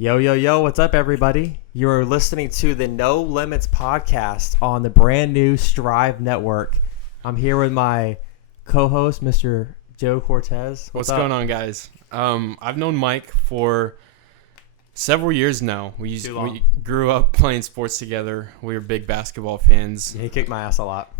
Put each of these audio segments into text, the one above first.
Yo, yo, yo, what's up, everybody? You're listening to the No Limits podcast on the brand new Strive Network. I'm here with my co-host, Mr. Joe Cortez. What's going on, guys? I've known Mike for several years now. We grew up playing sports together. We were big basketball fans. Yeah, he kicked my ass a lot.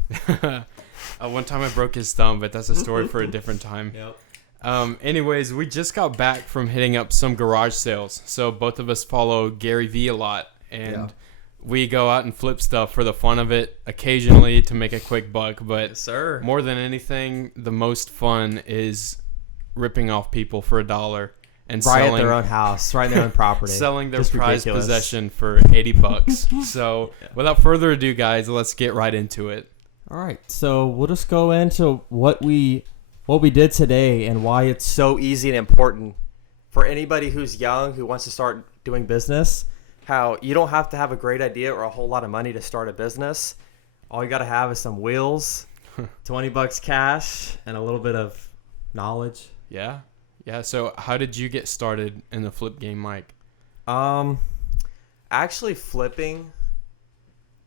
One time I broke his thumb, but that's a story for a different time. Yep. Anyways, we just got back from hitting up some garage sales. So both of us follow Gary Vee a lot, and we go out and flip stuff for the fun of it, occasionally to make a quick buck. But Yes, sir. more than anything, the most fun is ripping off people for $1 and Right selling at their own house, right in their own property. selling their Just prized ridiculous. possession for $80. So without further ado, guys, let's get right into it. All right, so we'll just go into what we did today and why it's so easy and important for anybody who's young who wants to start doing business. How you don't have to have a great idea or a whole lot of money to start a business. All you got to have is some wheels, $20 cash, and a little bit of knowledge. Yeah. So how did you get started in the flip game, Mike? Actually flipping,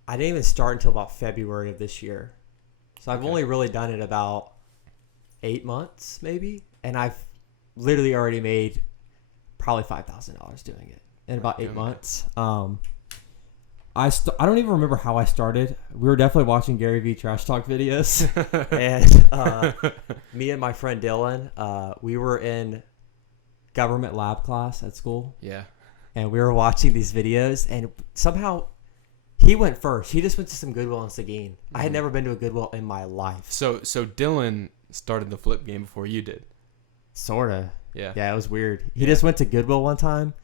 I didn't even start until about February of this year. So I've only really done it about 8 months maybe, and I've literally already made probably $5,000 doing it in about 8 months. I don't even remember how I started. We were definitely watching Gary Vee trash talk videos, and me and my friend Dylan, we were in government lab class at school. Yeah. And we were watching these videos, and somehow he went first. He just went to some Goodwill in Seguin. I had never been to a Goodwill in my life. So Dylan started the flip game before you did. Sorta. Yeah. Yeah, it was weird. He just went to Goodwill one time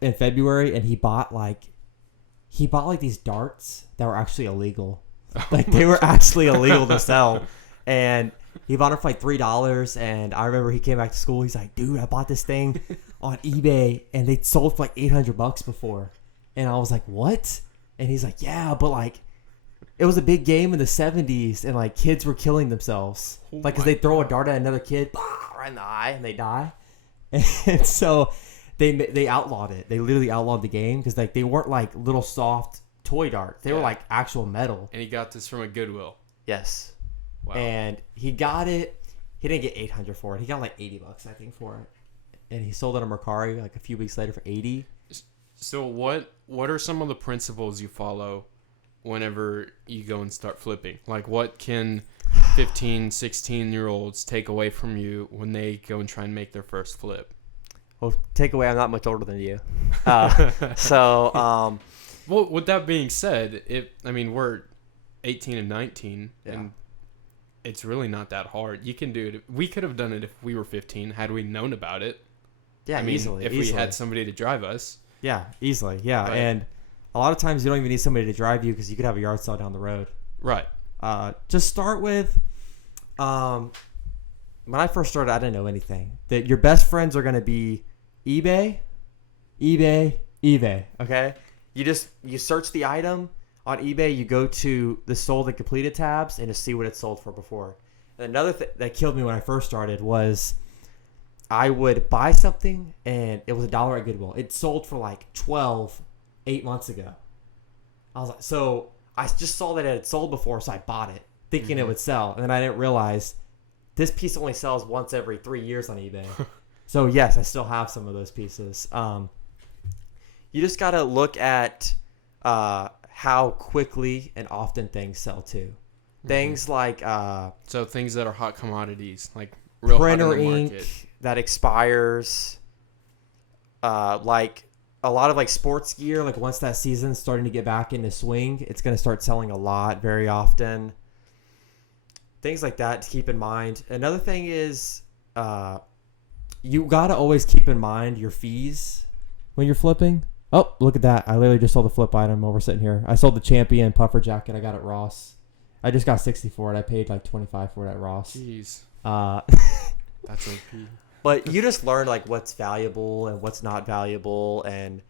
in February, and he bought like these darts that were actually illegal. Like they were actually illegal to sell. And he bought them for like $3. And I remember he came back to school. He's like, dude, I bought this thing on eBay and they sold for like $800 before. And I was like, what? And he's like, yeah, but like it was a big game in the 70s and like kids were killing themselves. Like, cause they throw a dart at another kid right in the eye and they die. And so they outlawed it. They literally outlawed the game because like they weren't like little soft toy darts. They were like actual metal. And he got this from a Goodwill. Yes. Wow. And he got it. He didn't get $800 for it. He got like $80, I think, for it. And he sold it on Mercari like a few weeks later for $80. So what are some of the principles you follow whenever you go and start flipping? Like what can 15, 16-year-olds take away from you when they go and try and make their first flip? Well, take away, I'm not much older than you. Well, with that being said, we're 18 and 19, and it's really not that hard. You can do it. We could have done it if we were 15, had we known about it. Yeah, easily. If we had somebody to drive us. Yeah, easily. Yeah, Right. And a lot of times you don't even need somebody to drive you because you could have a yard sale down the road. Right. Just start with, when I first started, I didn't know anything. That your best friends are going to be eBay. Okay, you search the item on eBay. You go to the sold and completed tabs and just see what it sold for before. And another thing that killed me when I first started was I would buy something and it was $1 at Goodwill. It sold for like $12 8 months ago. I was like, so I just saw that it had sold before, so I bought it thinking it would sell, and then I didn't realize this piece only sells once every 3 years on eBay. So yes, I still have some of those pieces. You just got to look at how quickly and often things sell too. Things like so things that are hot commodities, like real printer hot in the ink market. that expires, like a lot of like sports gear. Like once that season's starting to get back into swing, it's going to start selling a lot very often. Things like that to keep in mind. Another thing is you got to always keep in mind your fees when you're flipping. Oh, look at that. I literally just sold the flip item while we're sitting here. I sold the Champion puffer jacket. I got it at Ross. I just got 60 for it. I paid like 25 for it at Ross. Jeez. That's OP. But you just learn like what's valuable and what's not valuable and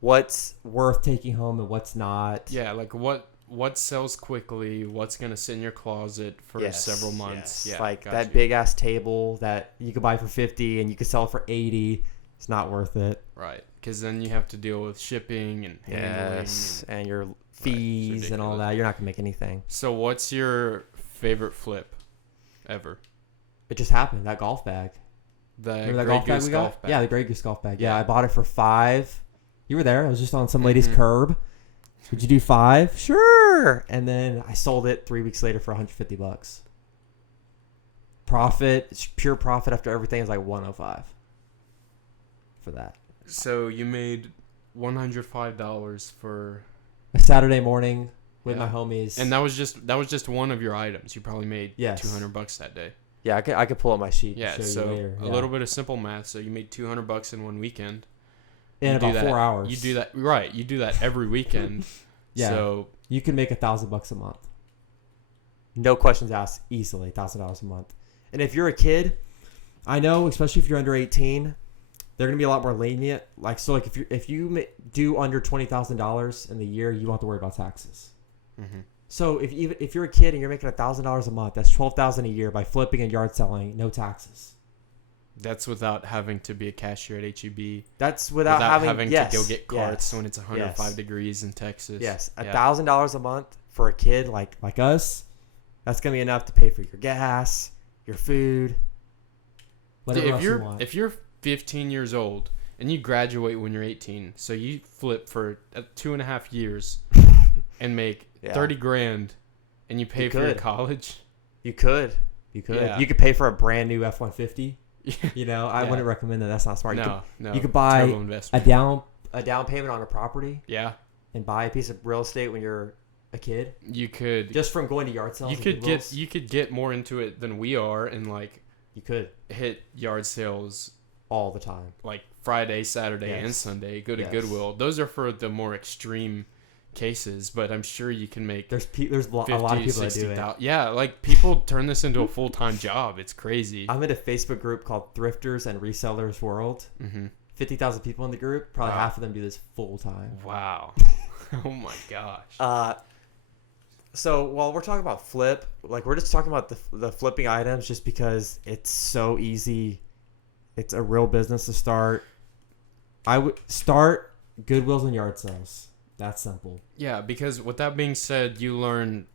what's worth taking home and what's not. Yeah, like what sells quickly, what's going to sit in your closet for several months. Yes. Yeah, like that big ass table that you could buy for 50 and you could sell it for 80. It's not worth it. Right. Because then you have to deal with shipping and handling. And your fees and all that. You're not going to make anything. So what's your favorite flip ever? It just happened. That golf bag. The Grey Goose golf bag. Yeah, the Grey Goose golf bag. Yeah, I bought it for $5. You were there. I was just on some lady's curb. Would you do $5? Sure. And then I sold it 3 weeks later for $150. Profit, pure profit after everything is like $105 for that. So you made $105 for a Saturday morning with my homies. And that was just one of your items. You probably made $200 that day. Yeah, I could pull up my sheet. Yeah, and show so you later. a little bit of simple math. So you made $200 in one weekend. In about 4 hours. You do that right. You do that every weekend. Yeah. So you can make $1,000 a month. No questions asked. Easily $1,000 a month. And if you're a kid, I know, especially if you're under 18, they're gonna be a lot more lenient. Like so, like if you do under $20,000 in the year, you won't have to worry about taxes. Mm-hmm. So if you're a kid and you're making $1,000 a month, that's $12,000 a year by flipping and yard selling, no taxes. That's without having to be a cashier at HEB. That's without having to go get carts when it's 105 degrees in Texas. Yes, $1,000 a month for a kid like us, that's gonna be enough to pay for your gas, your food, whatever else you want. If you're 15 years old and you graduate when you're 18, so you flip for 2.5 years and make $30,000 and you pay for your college. You could. Yeah. You could pay for a brand new F-150. You know, I wouldn't recommend that. That's not smart. No. You could buy a down payment on a property. Yeah. And buy a piece of real estate when you're a kid. You could just from going to yard sales. You could get more into it than we are, and like you could hit yard sales all the time, like Friday, Saturday, and Sunday. Go to Goodwill. Those are for the more extreme cases, but I'm sure you can make. There's a lot of people that do it. Yeah, like people turn this into a full-time job. It's crazy. I'm in a Facebook group called Thrifters and Resellers World. 50,000 people in the group. Probably half of them do this full time. Wow. Oh my gosh. So while we're talking about flip, like we're just talking about the flipping items, just because it's so easy. It's a real business to start. I would start Goodwills and yard sales. That's simple. Yeah, because with that being said, you learn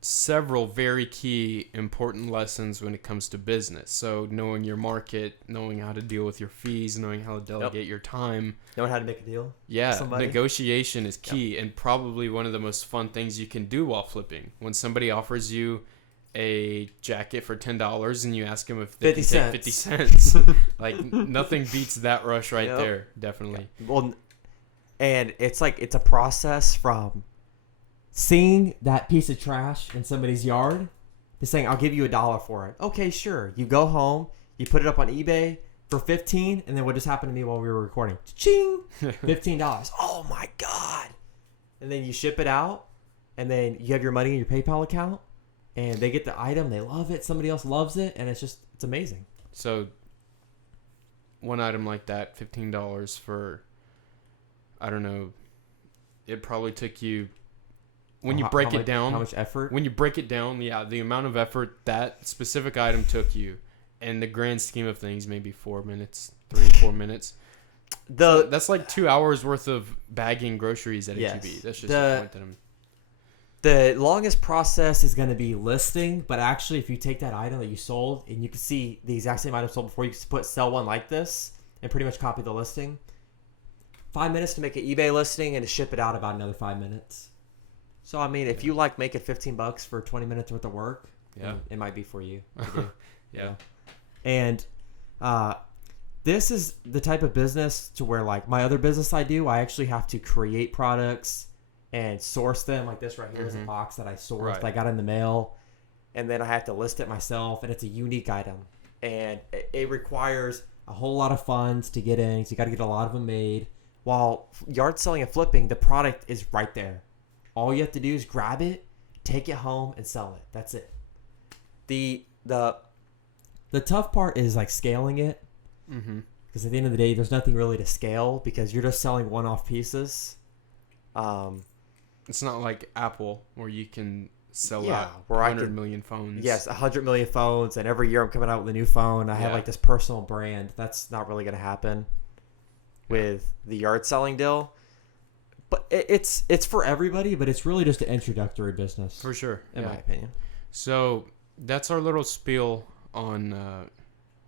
several very key important lessons when it comes to business. So knowing your market, knowing how to deal with your fees, knowing how to delegate your time. Knowing how to make a deal. Yeah, negotiation is key and probably one of the most fun things you can do while flipping. When somebody offers you a jacket for $10 and you ask them if they can take 50 cents. Like nothing beats that rush right there, definitely. Yeah. Well, and it's a process from seeing that piece of trash in somebody's yard to saying, I'll give you $1 for it. Okay, sure. You go home, you put it up on eBay for $15, and then what just happened to me while we were recording? Ching! $15. Oh my God. And then you ship it out, and then you have your money in your PayPal account, and they get the item, they love it, somebody else loves it, and it's amazing. So one item like that, $15 for, I don't know, it probably took you, when you break it down, how much effort? When you break it down, the amount of effort that specific item took you, and the grand scheme of things, maybe 4 minutes, 4 minutes. So that's like 2 hours worth of bagging groceries at HEB. That's just the point that I'm. The longest process is going to be listing, but actually, if you take that item that you sold and you can see the exact same item sold before, you can put sell one like this and pretty much copy the listing. 5 minutes to make an eBay listing and to ship it out about another 5 minutes. So, I mean, if you like making $15 for 20 minutes worth of work, it might be for you. Yeah. And this is the type of business to where, like, my other business I do, I actually have to create products and source them. Like this right here is a box that I sourced. Right. I got in the mail, and then I have to list it myself, and it's a unique item. And it requires a whole lot of funds to get in, so you got to get a lot of them made. While yard selling and flipping, the product is right there. All you have to do is grab it, take it home, and sell it. That's it. The tough part is like scaling it, because at the end of the day, there's nothing really to scale because you're just selling one-off pieces. It's not like Apple where you can sell out 100 million phones. Yes, 100 million phones, and every year I'm coming out with a new phone. I have like this personal brand. That's not really going to happen. with the yard selling deal. But it's for everybody, but it's really just an introductory business. For sure. In my opinion. So that's our little spiel on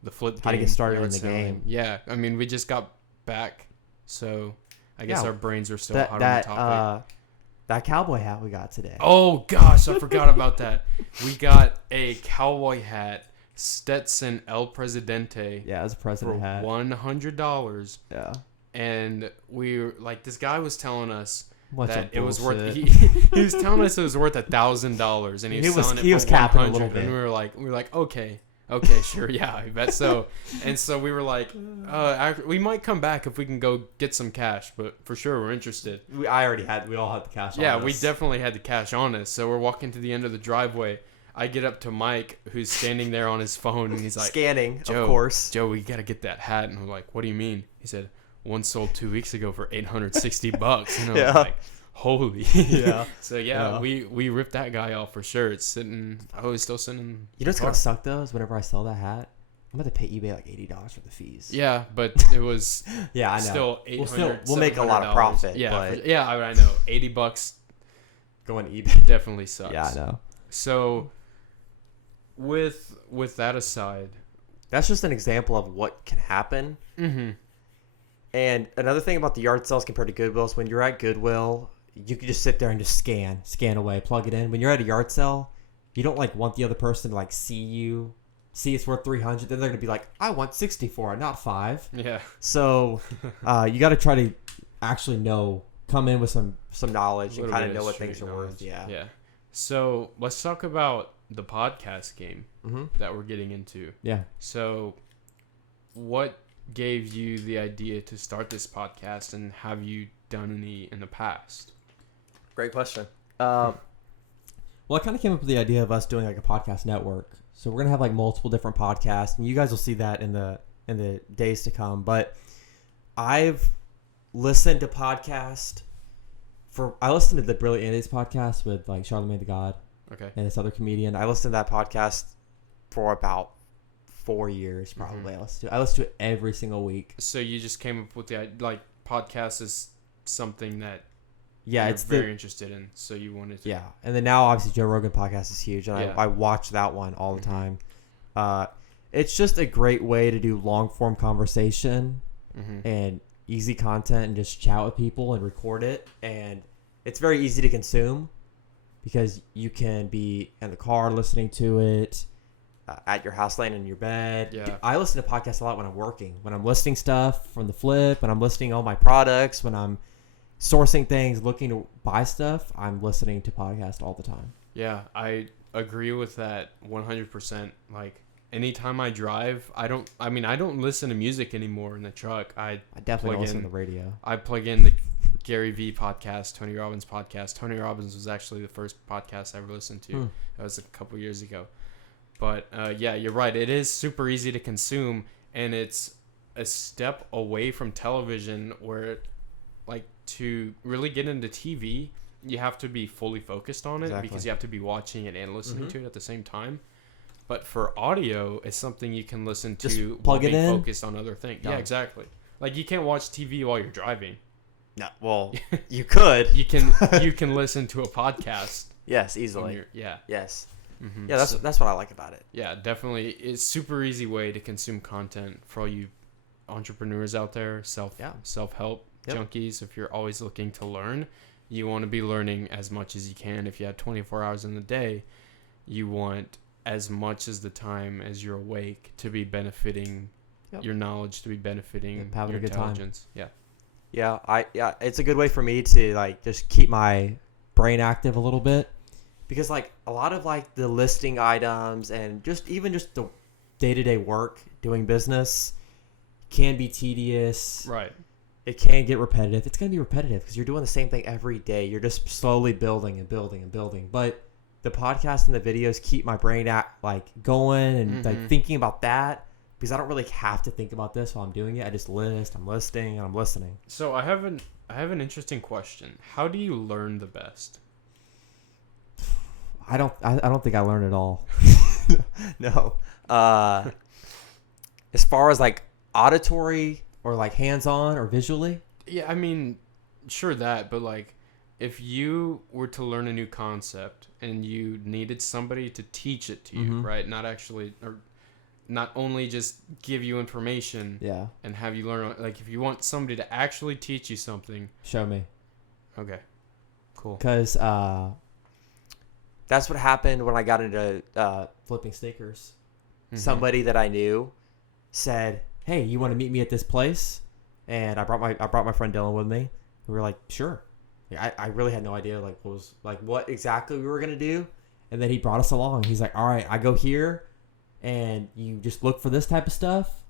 the flip game. How to get started in the game. Yeah. I mean, we just got back, so I guess our brains are still hot on the topic. That cowboy hat we got today. Oh, gosh, I forgot about that. We got a cowboy hat, Stetson El Presidente. Yeah, it was a president hat. For $100. Yeah. And we were, like, this guy was telling us Bunch that of it was worth. bullshit. He was telling us it was worth $1,000, and he was selling it for capping a 100. little bit. And we were like, okay, sure, yeah, I bet so. And so we were like, we might come back if we can go get some cash, but for sure we're interested. We all had the cash. Yeah, on us. we definitely had the cash on us. So we're walking to the end of the driveway. I get up to Mike, who's standing there on his phone, and he's like, scanning, Joe, of course. Joe, we gotta get that hat. And I'm like, what do you mean? He said, one sold 2 weeks ago for $860. And I was like, holy. Yeah. So we ripped that guy off for sure. It's sitting. It's still sitting. You know what's gonna suck though is whenever I sell that hat, I'm gonna pay eBay like $80 for the fees. Yeah, but it was. Yeah, I know. Still $800. We'll make a lot of profit. Yeah, but I know. $80 going eBay definitely sucks. Yeah, I know. So, with that aside, that's just an example of what can happen. Mm-hmm. And another thing about the yard sales compared to Goodwill is when you're at Goodwill, you can just sit there and just scan away, plug it in. When you're at a yard sale, you don't like want the other person to like see it's worth 300. Then they're gonna be like, I want 60 for it, not 5. Yeah. So you got to try to actually come in with some knowledge and kind of know what things are worth. Yeah. Yeah. So let's talk about the podcast game that we're getting into. Yeah. So, what gave you the idea to start this podcast, and have you done any in the past? Great question. Well, I kind of came up with the idea of us doing like a podcast network. So we're gonna have like multiple different podcasts, and you guys will see that in the days to come. But I've listened to podcasts I listened to the Brilliant Idiots podcast with like Charlamagne the God. Okay. And this other comedian. I listened to that podcast for about 4 years, probably. Mm-hmm. I listen to it every single week. So you just came up with the like podcast is something that you're very interested in, so you wanted to. Yeah, and then now obviously Joe Rogan podcast is huge, and I watch that one all the time. It's just a great way to do long form conversation and easy content, and just chat with people and record it, and it's very easy to consume because you can be in the car listening to it, at your house, laying in your bed. Yeah. I listen to podcasts a lot when I'm working, when I'm listing stuff from the flip, when I'm listing all my products, when I'm sourcing things, looking to buy stuff. I'm listening to podcasts all the time. Yeah, I agree with that 100%. Like anytime I drive, I don't listen to music anymore in the truck. I definitely listen to the radio. I plug in the Gary V podcast, Tony Robbins podcast. Tony Robbins was actually the first podcast I ever listened to. That was a couple years ago. But yeah, you're right. It is super easy to consume, and it's a step away from television where, like, to really get into TV, you have to be fully focused on it because you have to be watching it and listening to it at the same time. But for audio, it's something you can listen to just plug while it in. Focused on other things. Yeah, exactly. Like you can't watch TV while you're driving. No, well, you could. You can listen to a podcast. Yes, easily. Yes. Mm-hmm. Yeah, that's what I like about it. Yeah, definitely. It's super easy way to consume content for all you entrepreneurs out there, self-help junkies. If you're always looking to learn, you want to be learning as much as you can. If you have 24 hours in the day, you want as much as the time as you're awake to be benefiting your knowledge, to be benefiting having your a good intelligence. Time. Yeah, it's a good way for me to like just keep my brain active a little bit, because like a lot of like the listing items and just the day-to-day work doing business can be tedious. Right. It can get repetitive. It's going to be repetitive because you're doing the same thing every day. You're just slowly building and building and building. But the podcast and the videos keep my brain going and like thinking about that, because I don't really have to think about this while I'm doing it. I just I'm listing, and I'm listening. So I have an interesting question. How do you learn the best? I don't think I learn at all. No. As far as like auditory or like hands-on or visually? Yeah, I mean, sure that, but like, if you were to learn a new concept and you needed somebody to teach it to you, right? Not actually, or not only just give you information and have you learn, like if you want somebody to actually teach you something. Show me. Okay, cool. Because that's what happened when I got into flipping sneakers. Somebody that I knew said, "Hey, you want to meet me at this place?" And I brought my friend Dylan with me. We were like, "Sure." I really had no idea what exactly we were gonna do, and then he brought us along. He's like, "All right, I go here, and you just look for this type of stuff,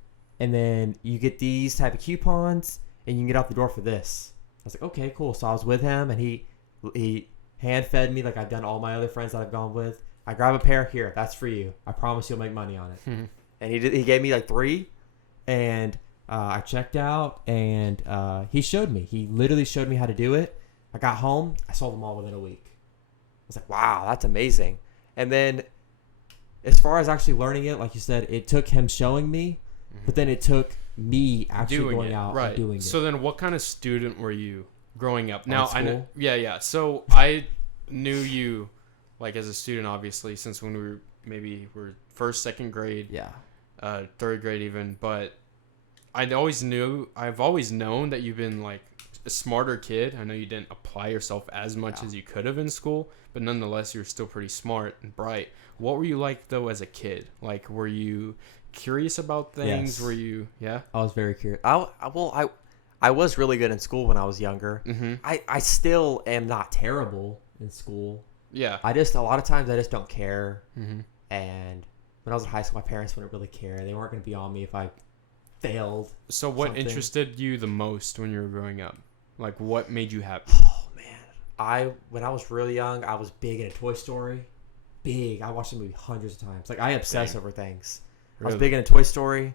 and then you get these type of coupons, and you can get out the door for this." I was like, "Okay, cool." So I was with him, and he hand fed me like I've done all my other friends that I've gone with. I grab a pair here. That's for you. I promise you'll make money on it. And he gave me like 3, and I checked out, and he showed me. He literally showed me how to do it. I got home. I sold them all within a week. I was like, wow, that's amazing. And then as far as actually learning it, like you said, it took him showing me, but then it took me actually going out and doing it. So then what kind of student were you growing up? Now, I know. Yeah. So I knew you like as a student, obviously, since when we were first, second grade, third grade even. But I've always known that you've been like a smarter kid. I know you didn't apply yourself as much as you could have in school, but nonetheless, you're still pretty smart and bright. What were you like though as a kid? Like, were you curious about things? Yes. Were you? Yeah. I was very curious. I was really good in school when I was younger. I still am not terrible in school. Yeah. A lot of times I just don't care. And when I was in high school, my parents wouldn't really care. They weren't going to be on me if I failed. So what interested you the most when you were growing up? Like, what made you happy? Oh man, when I was really young, I was big into Toy Story. Big. I watched the movie hundreds of times. Like, I obsess over things. Really? I was big into Toy Story.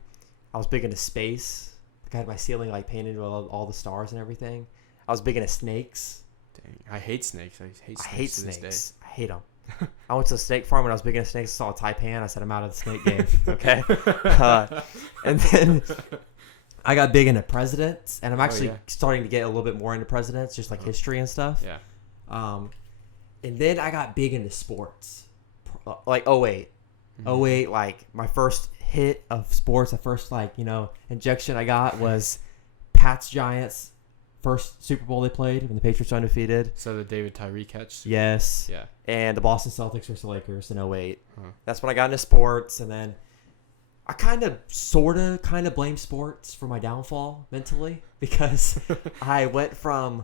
I was big into space. Like, I had my ceiling like painted with all the stars and everything. I was big into snakes. Dang, I hate snakes. I hate snakes. I hate them. I went to the snake farm when I was big into snakes. I saw a taipan. I said, I'm out of the snake game. Okay. And then I got big into presidents, and I'm actually starting to get a little bit more into presidents, just like history and stuff. Yeah. And then I got big into sports, like 08. 08, like my first hit of sports, the first injection I got was Pats Giants. First Super Bowl they played when the Patriots were undefeated. So the David Tyree catch? Yes. Yeah. And the Boston Celtics versus the Lakers in 08. That's when I got into sports, and then I kind of blame sports for my downfall mentally, because I went from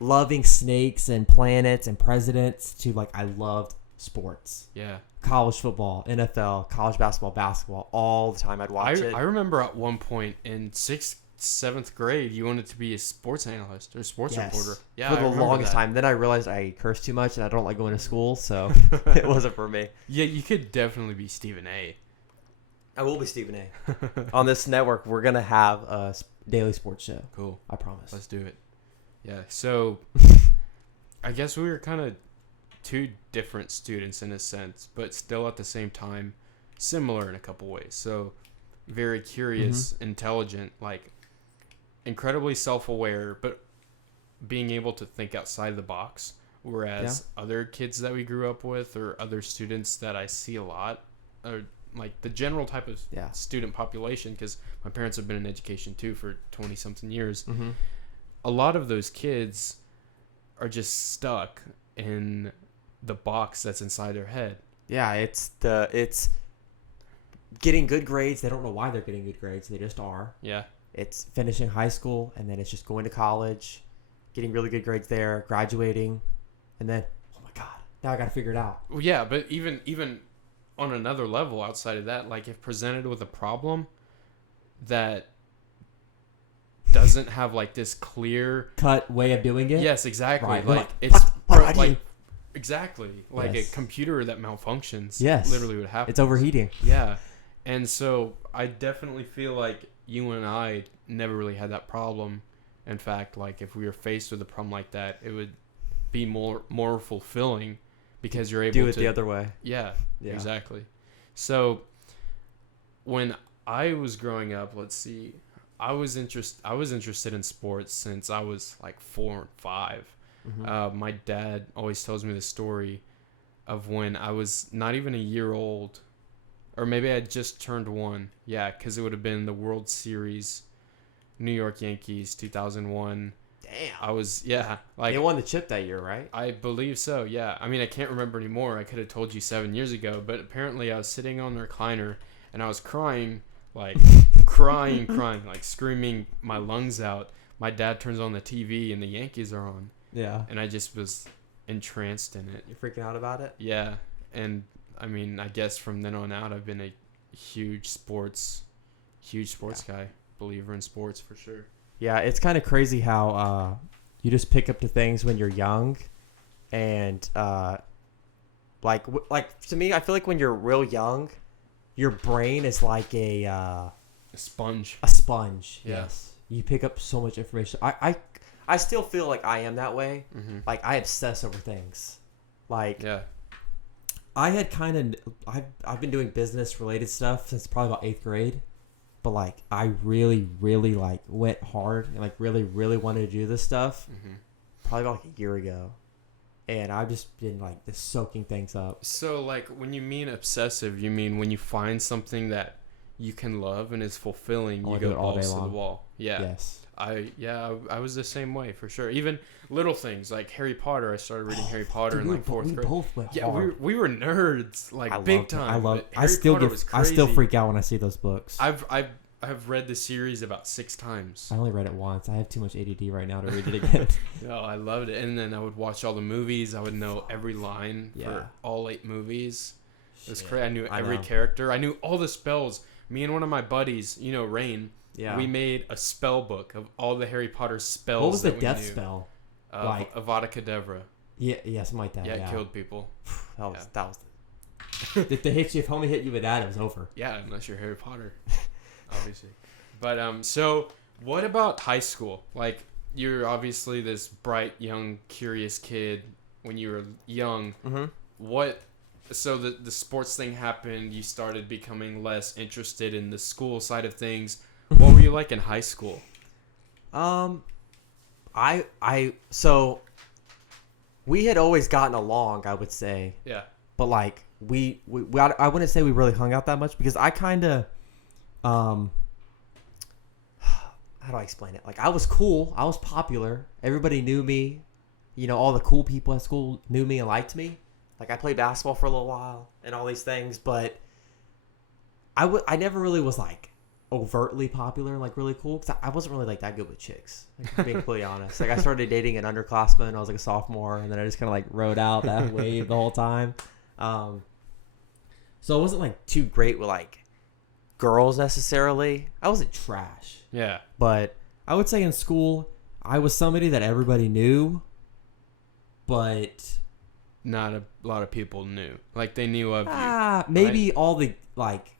loving snakes and planets and presidents to like I loved sports. Yeah. College football, NFL, college basketball, all the time I'd watch it. I remember at one point in 6th, 7th grade, you wanted to be a sports analyst or sports reporter. Yeah, for the longest time. Then I realized I curse too much and I don't like going to school, so it wasn't for me. Yeah, you could definitely be Stephen A. I will be Stephen A. On this network, we're going to have a daily sports show. Cool. I promise. Let's do it. Yeah, so I guess we were kind of two different students in a sense, but still at the same time similar in a couple ways. So very curious, intelligent, like incredibly self-aware, but being able to think outside the box, whereas other kids that we grew up with or other students that I see a lot are like the general type of student population, because my parents have been in education too for 20 something years. A lot of those kids are just stuck in the box that's inside their head. Yeah, it's getting good grades. They don't know why they're getting good grades. They just are. Yeah. It's finishing high school, and then it's just going to college, getting really good grades there, graduating, and then, oh my God, now I got to figure it out. Well, yeah, but even on another level outside of that, like if presented with a problem that doesn't have like this clear cut way of doing it. Yes, exactly. Right. Like it's like exactly like a computer that malfunctions. Yes, literally what happens. It's overheating. Yeah, and so I definitely feel like you and I never really had that problem. In fact, like if we were faced with a problem like that, it would be more fulfilling because you're able to do it the other way. Yeah, exactly. So when I was growing up, let's see, I was interested in sports since I was like 4 or 5. My dad always tells me the story of when I was not even a year old, or maybe I had just turned 1. Yeah, because it would have been the World Series, New York Yankees, 2001. Damn. Like they won the chip that year, right? I believe so. Yeah. I mean, I can't remember anymore. I could have told you 7 years ago, but apparently I was sitting on the recliner and I was crying, like crying, like screaming my lungs out. My dad turns on the TV and the Yankees are on. Yeah. And I just was entranced in it. You're freaking out about it? Yeah. And I mean, I guess from then on out, I've been a huge sports guy. Believer in sports for sure. Yeah, it's kind of crazy how you just pick up to things when you're young, and like to me, I feel like when you're real young, your brain is like a sponge. A sponge. Yeah. Yes, you pick up so much information. I still feel like I am that way. Mm-hmm. Like I obsess over things. Like yeah. I had I've been doing business related stuff since probably about 8th grade. But, like, I really, really, like, went hard and, like, really, really wanted to do this stuff probably about, like, a year ago. And I've just been, like, just soaking things up. So, like, when you mean obsessive, you mean when you find something that you can love and is fulfilling, you go balls to the wall. Yeah. Yes. I was the same way, for sure. Even little things, like Harry Potter. I started reading Harry Potter in, like, 4th grade. We both went yeah, hard. we were nerds, like, big time. I still freak out when I see those books. I've read the series about 6 times. I only read it once. I have too much ADD right now to read it again. No, I loved it. And then I would watch all the movies. I would know every line for all 8 movies. It was crazy. I knew every character. I knew all the spells. Me and one of my buddies, Rain, we made a spell book of all the Harry Potter spells. What was the death spell? Avada Kedavra. Yeah, something like that. Yeah, it killed people. that was if they hit you, if homie hit you with that, it was over. Yeah, unless you're Harry Potter. Obviously. But so what about high school? Like, you're obviously this bright, young, curious kid when you were young. So the sports thing happened, you started becoming less interested in the school side of things. What were you like in high school? So we had always gotten along, I would say. Yeah. But like we I wouldn't say we really hung out that much because I kind of how do I explain it? Like, I was cool. I was popular. Everybody knew me. All the cool people at school knew me and liked me. Like, I played basketball for a little while and all these things, but I never really was, like, overtly popular, like, really cool, because I wasn't really, like, that good with chicks, like, being completely honest. Like, I started dating an underclassman when I was, like, a sophomore, and then I just kind of, like, rode out that wave the whole time. So I wasn't, like, too great with, like, girls necessarily. I wasn't trash. Yeah. But I would say in school, I was somebody that everybody knew, but not a lot of people knew. Like, they knew of you. Maybe right? all the, like,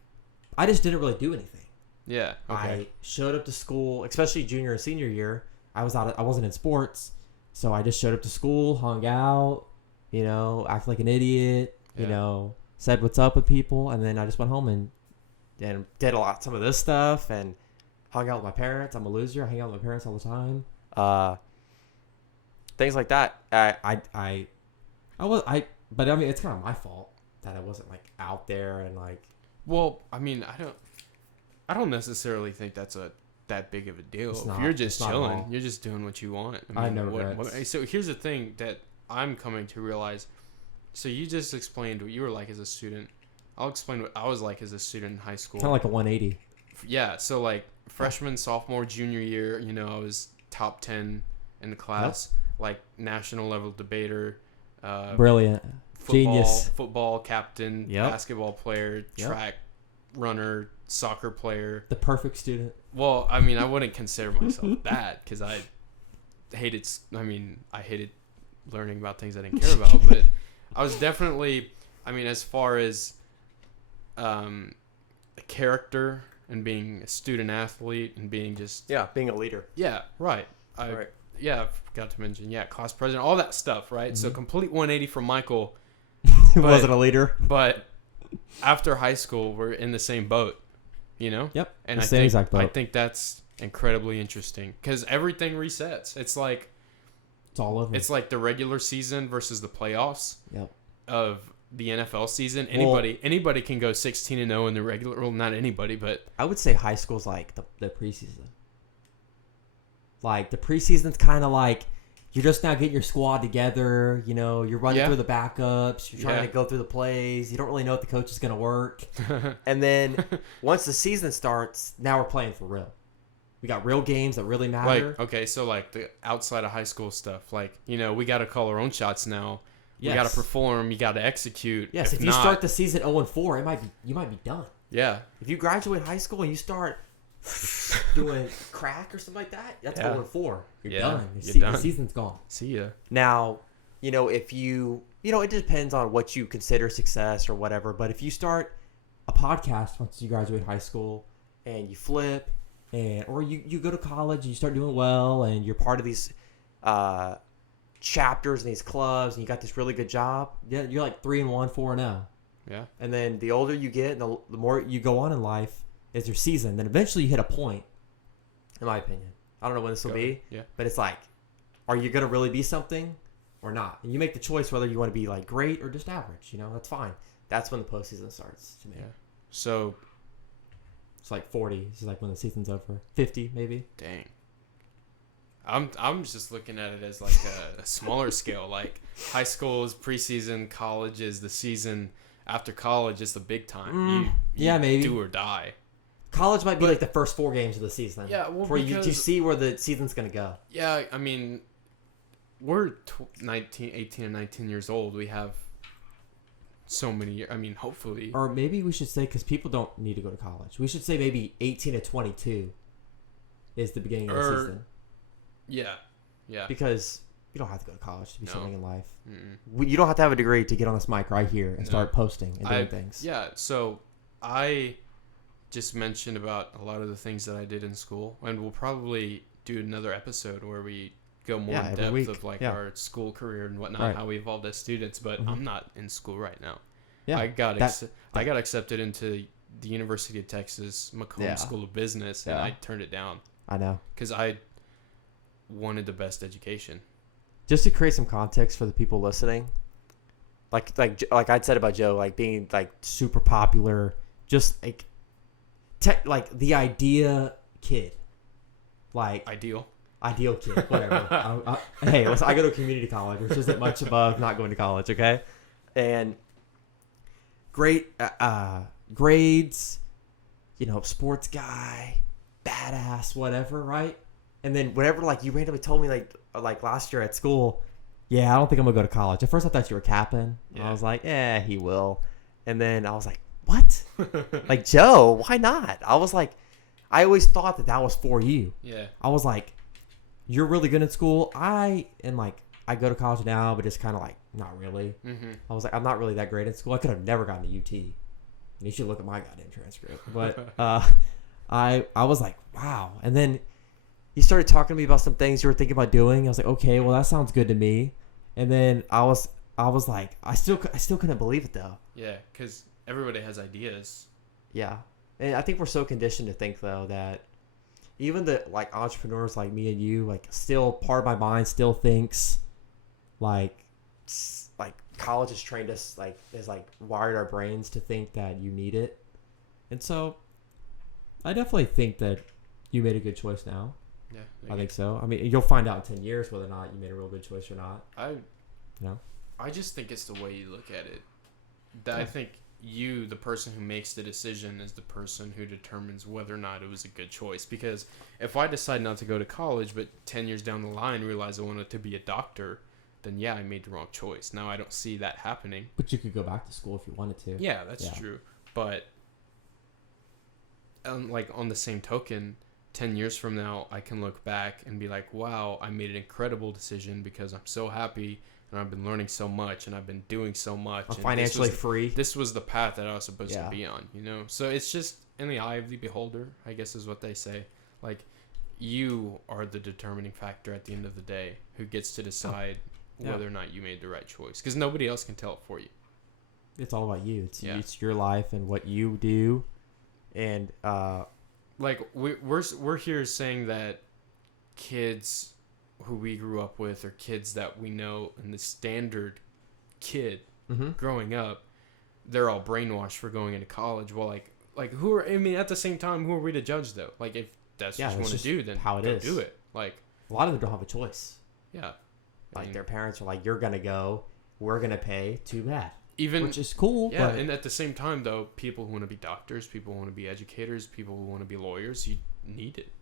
I just didn't really do anything. Yeah. Okay. I showed up to school, especially junior and senior year. I wasn't in sports, so I just showed up to school, hung out, acted like an idiot, said what's up with people, and then I just went home and did some of this stuff and hung out with my parents. I'm a loser. I hang out with my parents all the time. Things like that. But I mean, it's kind of my fault that I wasn't like out there and like. Well, I mean, I don't necessarily think that's that big of a deal. If you're just chilling, you're just doing what you want. I mean, I know. So here's the thing that I'm coming to realize. So you just explained what you were like as a student. I'll explain what I was like as a student in high school. Kind of like a 180. Yeah. So like freshman, sophomore, junior year, I was top 10 in the class, like national level debater. Brilliant. Genius. Football captain, basketball player, track runner, soccer player. The perfect student. Well, I mean, I wouldn't consider myself that because I hated learning about things I didn't care about. But I was definitely, as far as a character and being a student athlete and being just being a leader. Yeah, right. I forgot to mention class president, all that stuff, right? Mm-hmm. So complete 180 from Michael. Wasn't a leader, but after high school, we're in the same boat, Yep. And exact boat. I think that's incredibly interesting because everything resets. It's all over. It's like the regular season versus the playoffs. Yep. Of the NFL season. Anybody can go 16-0 in the regular. Well, not anybody, but I would say high school's like the preseason. Like the preseason's kind of like you're just now getting your squad together. You know, you're running through the backups. You're trying to go through the plays. You don't really know if the coach is going to work. And then once the season starts, now we're playing for real. We got real games that really matter. Like, okay, so like the outside of high school stuff, like, you know, we got to call our own shots now. Yes. You got to perform. You got to execute. Yes, if you start the season 0-4, you might be done. Yeah. If you graduate high school and you start doing crack or something like that, that's 0-4. You're done. The season's gone. See ya. Now, you know, if you know, it depends on what you consider success or whatever, but if you start a podcast once you graduate high school and you flip or you go to college and you start doing well and you're part of these chapters and these clubs and you got this really good job, you're like 3-1, 4-0. Yeah. And then the older you get and the more you go on in life is your season, then eventually you hit a point, in my opinion. I don't know when this will be, but it's like, are you going to really be something or not? And you make the choice whether you want to be like great or just average, you know, that's fine. That's when the postseason starts to me. Yeah. So it's like 40. It's like when the season's over. 50 maybe. Dang. I'm just looking at it as like a smaller scale. Like high school is preseason, college is the season. After college, it's the big time. You maybe do or die. College might be like the first 4 games of the season. Yeah, well, where you see where the season's gonna go. Yeah, I mean, we're 18 and 19 years old. We have so many years. I mean, hopefully. Or maybe we should say, because people don't need to go to college, we should say maybe 18 to 22 is the beginning of the season. Yeah. Because you don't have to go to college to be something in life. You don't have to have a degree to get on this mic right here and start posting and doing things. Yeah, so I just mentioned about a lot of the things that I did in school, and we'll probably do another episode where we go more in depth of like our school career and whatnot, how we evolved as students. But I'm not in school right now. Yeah, I got accepted into the University of Texas McComb School of Business, and I turned it down. I know, because I wanted the best education. Just to create some context for the people listening, like I'd said about Joe, like being like super popular, just like the idea kid, like ideal kid, whatever. Hey, I go to a community college, which isn't much above not going to college, okay? And great grades, you know, sports guy, badass, whatever, right? And then whenever like you randomly told me like last year at school, I don't think I'm gonna go to college. At first I thought you were capping. I was like, he will. And then I was like, what? Like, Joe, why not? I was like, I always thought that was for you. Yeah. I was like, you're really good at school. I go to college now, but it's kind of like not really. I was like, I'm not really that great at school. I could have never gotten to UT. And you should look at my goddamn transcript. But I was like, wow. And then you started talking to me about some things you were thinking about doing. I was like, okay, well, that sounds good to me. And then I was like, I still couldn't believe it though. Yeah, because everybody has ideas. Yeah, and I think we're so conditioned to think though that even the like entrepreneurs like me and you, like still part of my mind still thinks like college has trained us, like has like wired our brains to think that you need it. And so I definitely think that you made a good choice now. Yeah, I think so. I mean, you'll find out in 10 years whether or not you made a real good choice or not. I just think it's the way you look at it. I think you, the person who makes the decision, is the person who determines whether or not it was a good choice. Because if I decide not to go to college, but 10 years down the line realize I wanted to be a doctor, then I made the wrong choice. Now I don't see that happening. But you could go back to school if you wanted to. Yeah, that's true. But like on the same token, 10 years from now, I can look back and be like, wow, I made an incredible decision because I'm so happy and I've been learning so much and I've been doing so much. I'm financially free. This was the path that I was supposed to be on, you know? So it's just in the eye of the beholder, I guess is what they say. Like, you are the determining factor at the end of the day who gets to decide whether or not you made the right choice. Because nobody else can tell it for you. It's all about you. It's your life and what you do. And like we're here saying that kids who we grew up with or kids that we know and the standard kid growing up, they're all brainwashed for going into college. Well, like who are, I mean, at the same time, who are we to judge though? Like if that's what you want to do, then how it is. Do it. Like a lot of them don't have a choice. Yeah. Like their parents are like, you're gonna go, we're gonna pay, too bad. Even, which is cool. Yeah, but... and at the same time though, people who want to be doctors, people who want to be educators, people who want to be lawyers, you need it.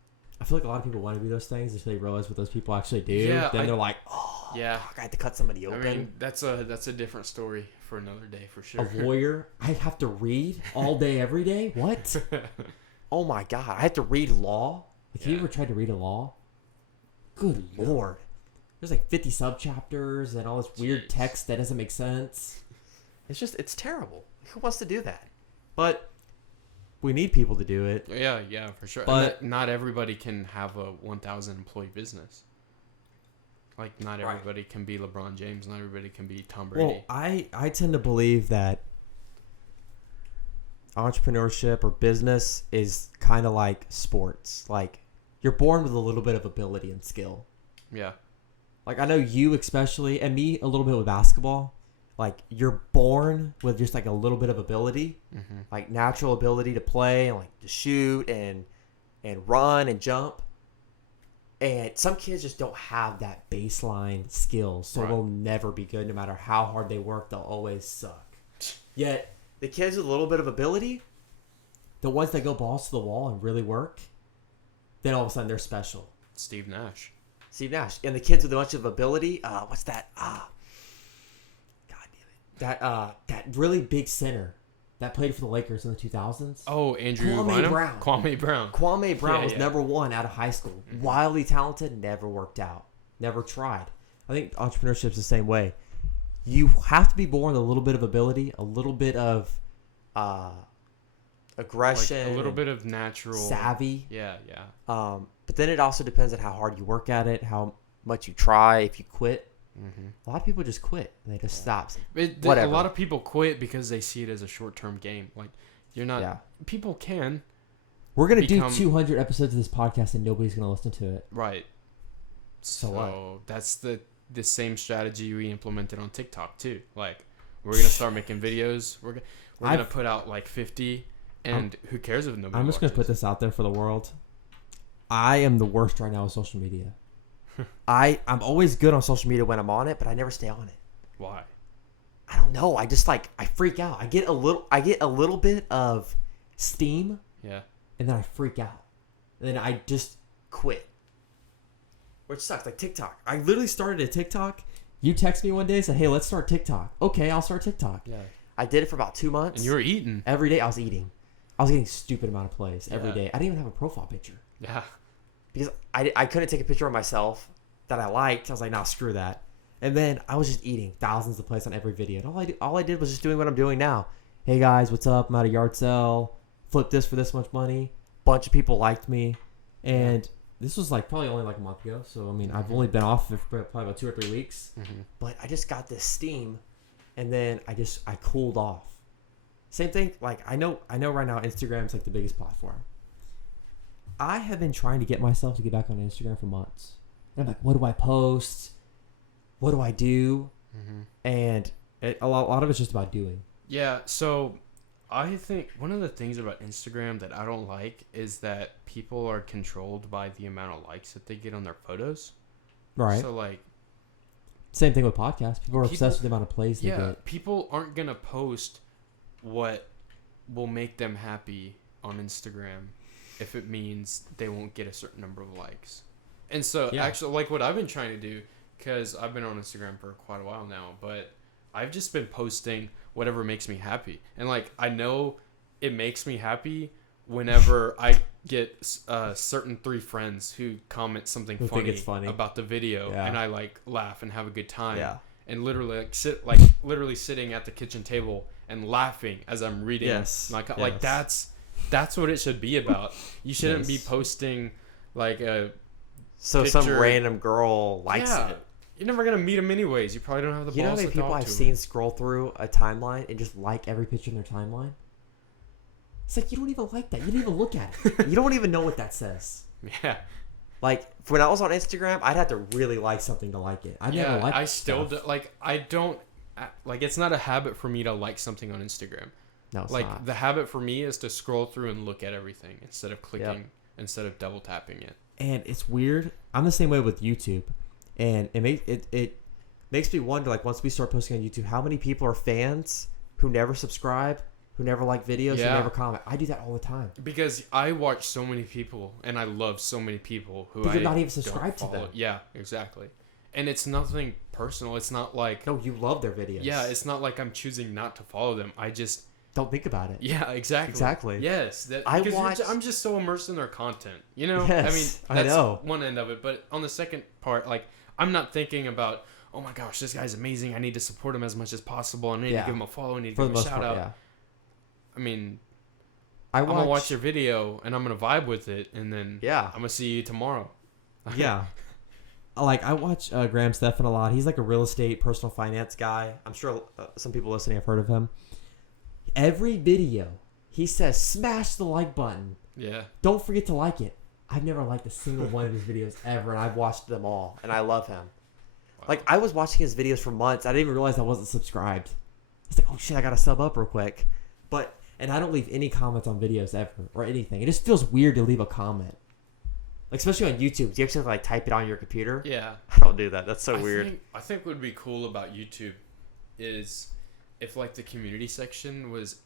I feel like a lot of people want to be those things until they realize what those people actually do. Yeah, then they're like, oh, yeah, fuck, I had to cut somebody open. I mean, that's a different story for another day for sure. A lawyer, I have to read all day, every day? What? Oh my God, I have to read law? Like, have you ever tried to read a law? Good Lord. There's like 50 subchapters and all this weird text that doesn't make sense. It's terrible. Who wants to do that? But we need people to do it. Yeah, for sure. But not everybody can have a 1,000 employee business. Like, not everybody can be LeBron James. Not everybody can be Tom Brady. Well, I tend to believe that entrepreneurship or business is kind of like sports. Like, you're born with a little bit of ability and skill. Yeah. Like, I know you especially, and me a little bit with basketball. Like, you're born with just like a little bit of ability, like natural ability to play and like to shoot and run and jump. And some kids just don't have that baseline skill, so they'll never be good. No matter how hard they work, they'll always suck. Yet the kids with a little bit of ability, the ones that go balls to the wall and really work, then all of a sudden they're special. Steve Nash. And the kids with a bunch of ability, what's that? That really big center that played for the Lakers in the 2000s. Oh, Andrew Kwame Brown. Kwame Brown was number one out of high school. Wildly talented, never worked out. Never tried. I think entrepreneurship is the same way. You have to be born with a little bit of ability, a little bit of aggression, like a little bit of natural savvy. Yeah. But then it also depends on how hard you work at it, how much you try. If you quit. A lot of people just quit. They just stop. Whatever. A lot of people quit because they see it as a short-term game. Like, you're not... Yeah. People can. We're going to do 200 episodes of this podcast and nobody's going to listen to it. Right. So that's the same strategy we implemented on TikTok, too. Like, we're going to start making videos. We're going to put out, like, 50, and who cares if nobody I'm just going to put this out there for the world. I am the worst right now with social media. I'm always good on social media when I'm on it, but I never stay on it. Why? I don't know. I just I freak out. I get a little bit of steam. Yeah. And then I freak out. And then I just quit. Which sucks. Like TikTok. I literally started a TikTok. You text me one day and said, "Hey, let's start TikTok." Okay, I'll start TikTok. Yeah. I did it for about 2 months. And you were eating. Every day I was eating. I was getting a stupid amount of plays every day. I didn't even have a profile picture. Yeah. Because I couldn't take a picture of myself that I liked. I was like, nah, screw that. And then I was just eating thousands of plays on every video. And all I did was just doing what I'm doing now. Hey guys, what's up? I'm at a yard sale. Flip this for this much money. Bunch of people liked me. And this was probably only a month ago. So, I mean, I've only been off for probably about 2 or 3 weeks. But I just got this steam. And then I cooled off. Same thing. I know right now Instagram's the biggest platform. I have been trying to get myself to get back on Instagram for months. And I'm like, what do I post? What do I do? And a lot of it's just about doing. Yeah, so I think one of the things about Instagram that I don't like is that people are controlled by the amount of likes that they get on their photos. Right. So, same thing with podcasts. People are obsessed with the amount of plays they get. Yeah, people aren't going to post what will make them happy on Instagram if it means they won't get a certain number of likes. And so, actually, what I've been trying to do, because I've been on Instagram for quite a while now, but I've just been posting whatever makes me happy. And, I know it makes me happy whenever I get certain 3 friends who comment something funny about the video, and I, laugh and have a good time. Yeah. And literally, literally sitting at the kitchen table and laughing as I'm reading. Yes. That's what it should be about. You shouldn't be posting a so picture. Some random girl likes it. You're never gonna meet them anyways. You probably don't have the balls to talk to them. You know how many people I've seen scroll through a timeline and just like every picture in their timeline? It's like, you don't even like that. You don't even look at it. You don't even know what that says. Yeah. Like, when I was on Instagram, I'd have to really like something to like it. I never liked I still stuff. I don't like. It's not a habit for me to like something on Instagram. No, it's like not. the habit for me is to scroll through and look at everything instead of clicking, instead of double tapping it. And it's weird. I'm the same way with YouTube, and it makes me wonder. Like, once we start posting on YouTube, how many people are fans who never subscribe, who never like videos, who never comment? I do that all the time. Because I watch so many people, and I love so many people who but you're not even subscribed to them. Yeah, exactly. And it's nothing personal. It's not like no, you love their videos. Yeah, it's not like I'm choosing not to follow them. I just don't think about it. Yeah, exactly. Exactly. Yes, I'm just so immersed in their content. You know, yes, I mean, that's I know. one end of it. But on the second part, like, I'm not thinking about, oh my gosh, this guy's amazing. I need to support him as much as possible. I need to give him a follow. I need to give him a shout out. Yeah. I mean, I'm gonna watch your video and I'm gonna vibe with it, and then I'm gonna see you tomorrow. Yeah. Like, I watch Graham Stephan a lot. He's like a real estate, personal finance guy. I'm sure some people listening have heard of him. Every video, he says, smash the like button. Yeah. Don't forget to like it. I've never liked a single one of his videos ever, and I've watched them all, and I love him. Wow. Like, I was watching his videos for months. I didn't even realize I wasn't subscribed. It's like, oh shit, I gotta sub up real quick. And I don't leave any comments on videos ever, or anything. It just feels weird to leave a comment. Like, especially on YouTube. Do you actually have to, like, type it on your computer? Yeah. I don't do that. That's so weird. I think what would be cool about YouTube is if, like, the community section was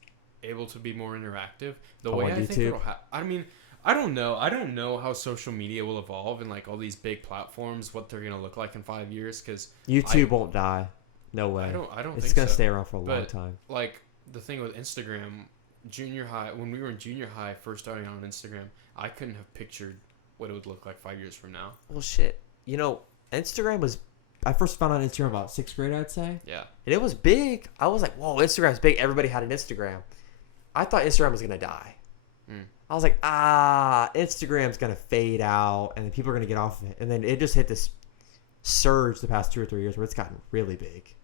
able to be more interactive. The way I think it'll I mean, I don't know. I don't know how social media will evolve and, like, all these big platforms, what they're going to look like in 5 years. Because YouTube won't die. No way. I don't think so. It's going to stay around for a long time. Like, the thing with Instagram, junior high, when we were in junior high, first starting on Instagram, I couldn't have pictured what it would look like 5 years from now. Well, shit. You know, Instagram was... I first found out Instagram about 6th grade, I'd say. Yeah. And it was big. I was like, whoa, Instagram's big. Everybody had an Instagram. I thought Instagram was going to die. I was like, Instagram's going to fade out, and then people are going to get off of it. And then it just hit this surge the past 2 or 3 years where it's gotten really big.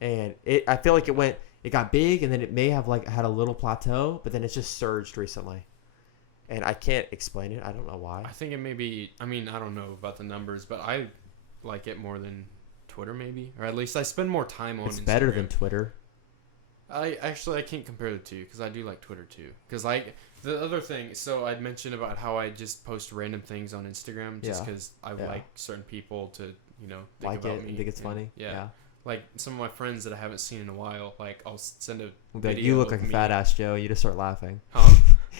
And I feel like it got big, and then it may have, like, had a little plateau, but then it's just surged recently. And I can't explain it. I don't know why. I think it may be... I mean, I don't know about the numbers, but I like it more than Twitter, maybe. Or at least I spend more time on Instagram. It's better than Twitter. I can't compare the two, because I do like Twitter, too. Because, like, the other thing... So, I'd mentioned about how I just post random things on Instagram just because I like certain people to, you know, think about me. And think it's funny. Yeah. Like, some of my friends that I haven't seen in a while, like, I'll send a video. Like, you look like a fat ass Joe, and you just start laughing. Huh?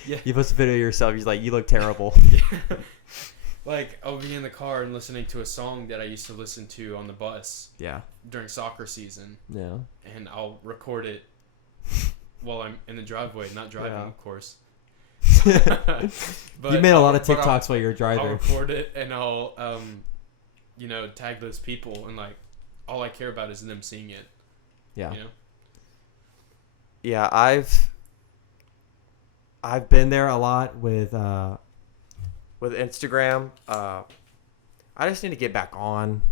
Yeah. You post a video of yourself, you're like, you look terrible. Yeah. Like, I'll be in the car and listening to a song that I used to listen to on the bus. Yeah. During soccer season. Yeah. And I'll record it while I'm in the driveway, not driving, of course. But you made a lot of TikToks while you were driving. I'll record it and I'll, tag those people, and, like, all I care about is them seeing it. Yeah. You know? Yeah, I've been there a lot with Instagram. I just need to get back on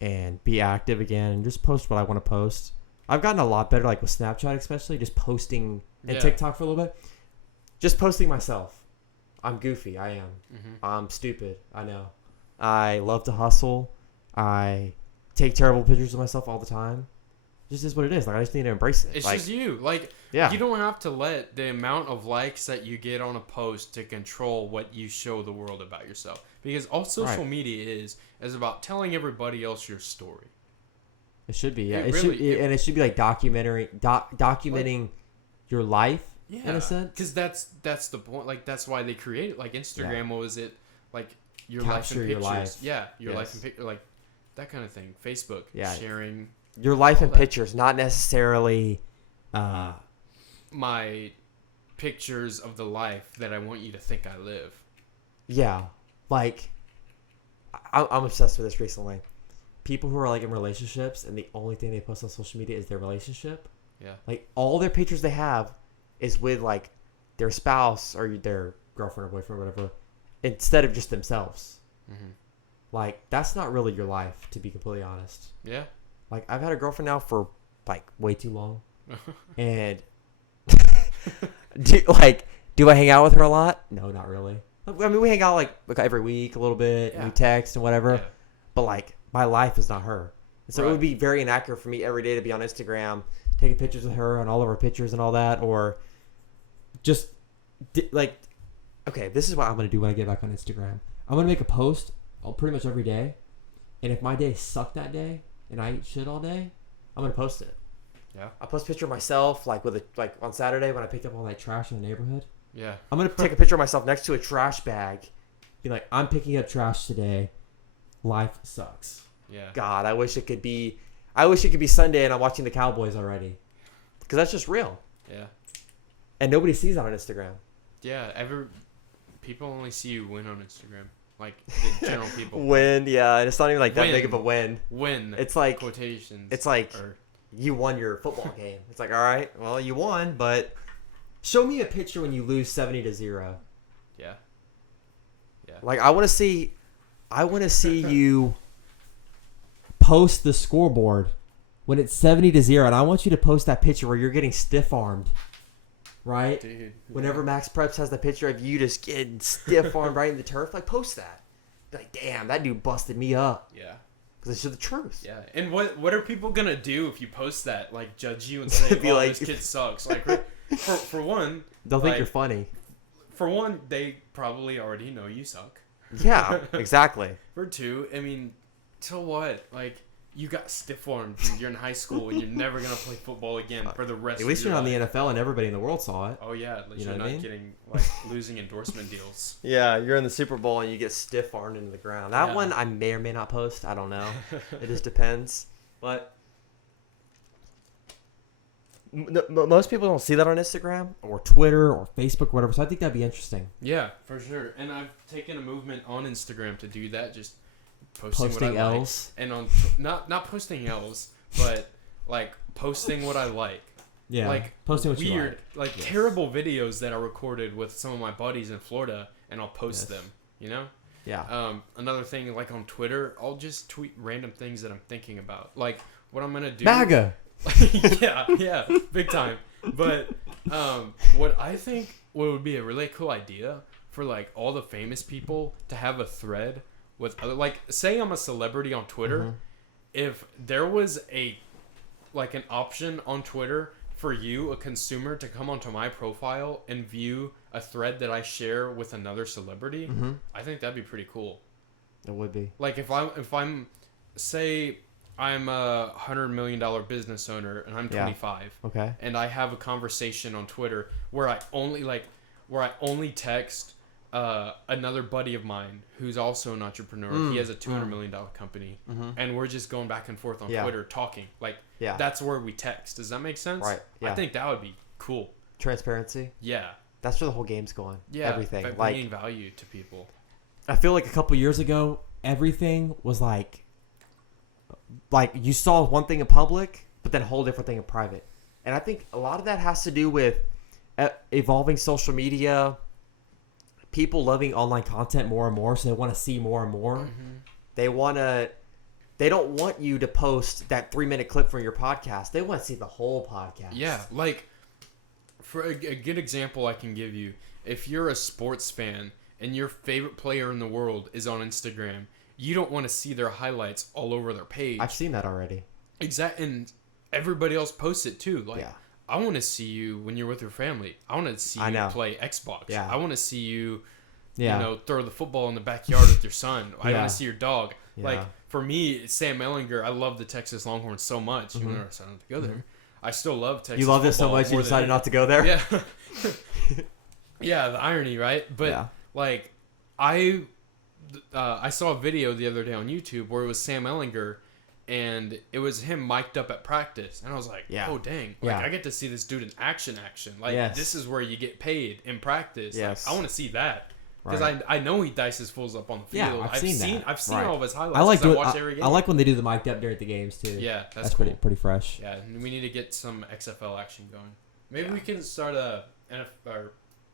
and be active again and just post what I want to post. I've gotten a lot better, like with Snapchat especially, just posting, and TikTok for a little bit. Just posting myself. I'm goofy. I am. Mm-hmm. I'm stupid. I know. I love to hustle. I take terrible pictures of myself all the time. Just is what it is. Like, I just need to embrace it. It's like, just you. Like, you don't have to let the amount of likes that you get on a post to control what you show the world about yourself. Because all social media is about telling everybody else your story. It should be, yeah. It should be like documenting your life, in a sense. Because that's the point. Like, that's why they created, like, Instagram. What was it? Like, your life and pictures. Your life. Yeah, your life and pictures. Like, that kind of thing. Facebook. Yeah. Sharing. Your life and pictures, not necessarily my pictures of the life that I want you to think I live. Yeah. Like, I'm obsessed with this recently. People who are, like, in relationships and the only thing they post on social media is their relationship. Yeah. Like, all their pictures they have is with, like, their spouse or their girlfriend or boyfriend or whatever, instead of just themselves. Mm-hmm. Like, that's not really your life, to be completely honest. Yeah. Like, I've had a girlfriend now for, like, way too long. And Do I hang out with her a lot? No, not really. I mean, we hang out like every week a little bit, and we text and whatever. Yeah. But like, my life is not her. So it would be very inaccurate for me every day to be on Instagram, taking pictures of her and all of her pictures and all that, or just like, okay, this is what I'm gonna do when I get back on Instagram. I'm gonna make a post pretty much every day, and if my day sucked that day and I eat shit all day, I'm gonna post it. Yeah. I'll post a picture of myself like on Saturday when I picked up all that trash in the neighborhood. Yeah. I'm gonna take a picture of myself next to a trash bag, be like, I'm picking up trash today. Life sucks. Yeah. God, I wish it could be Sunday and I'm watching the Cowboys already, because that's just real. Yeah. And nobody sees that on Instagram. Yeah. People only see you win on Instagram. Like the general people. Win, yeah. And it's not even like that big of a win. Win. It's like quotations. It's like you won your football game. It's like, all right, well, you won, but show me a picture when you lose 70-0. Yeah. Yeah. Like I want to see you post the scoreboard when it's 70-0, and I want you to post that picture where you're getting stiff armed, right? Dude. Whenever Max Preps has the picture of you just getting stiff armed right in the turf, like post that. Be like, damn, that dude busted me up. Yeah. Because it's just the truth. Yeah. And what are people gonna do if you post that? Like judge you and say, "Oh, this kid sucks." Like for one, they'll think you're funny. For one, they probably already know you suck. Yeah, exactly. For two, I mean, so what? Like, you got stiff armed when you're in high school and you're never going to play football again for the rest of your life. At least you're on the NFL and everybody in the world saw it. Oh, yeah. At least you're not getting, losing endorsement deals. Yeah, you're in the Super Bowl and you get stiff armed into the ground. That one I may or may not post. I don't know. It just depends. But most people don't see that on Instagram or Twitter or Facebook or whatever, so I think that'd be interesting. Yeah, for sure. And I've taken a movement on Instagram to do that, just posting what I L's. Like. And on not posting L's, but like posting what I like. Yeah, like posting what weird, you like. Yes. Terrible videos that I recorded with some of my buddies in Florida, and I'll post them. You know. Yeah. Another thing, like on Twitter, I'll just tweet random things that I'm thinking about, like what I'm gonna do. MAGA. yeah, big time. But what I think would be a really cool idea for like all the famous people to have a thread with other, like, say I'm a celebrity on Twitter, mm-hmm. if there was an option on Twitter for you, a consumer, to come onto my profile and view a thread that I share with another celebrity, mm-hmm. I think that'd be pretty cool. It would be. Like if I'm say I'm a $100 million business owner and I'm 25. Okay. And I have a conversation on Twitter where I only text another buddy of mine who's also an entrepreneur. He has a $200 million company, mm-hmm. and we're just going back and forth on Twitter talking. Like that's where we text. Does that make sense? Right. Yeah. I think that would be cool. Transparency. Yeah. That's where the whole game's going. Yeah. Everything. Bringing value to people. I feel like a couple years ago, everything was like you saw one thing in public, but then a whole different thing in private. And I think a lot of that has to do with evolving social media, people loving online content more and more, so they want to see more and more. Mm-hmm. They don't want you to post that 3-minute clip from your podcast. They want to see the whole podcast. Yeah, like for a good example I can give you, if you're a sports fan and your favorite player in the world is on Instagram, you don't want to see their highlights all over their page. I've seen that already. Exactly, and everybody else posts it too. Like, I want to see you when you're with your family. I want to see you play Xbox. Yeah. I want to see you, throw the football in the backyard with your son. I want to see your dog. Yeah. Like, for me, Sam Ellinger, I love the Texas Longhorns so much. Mm-hmm. Even though I decided not to go there. Mm-hmm. I still love Texas. You love this so much you decided not to go there? Yeah. Yeah, the irony, right? But, like, I saw a video the other day on YouTube where it was Sam Ellinger, and it was him mic'd up at practice, and I was like, oh dang, like I get to see this dude in action. Like this is where you get paid in practice. Yes. Like, I want to see that because I know he dices fools up on the field. Yeah, I've seen all of his highlights. I like when they do the mic'd up during the games too. Yeah, that's cool. pretty fresh. Yeah, and we need to get some XFL action going. Maybe we can start a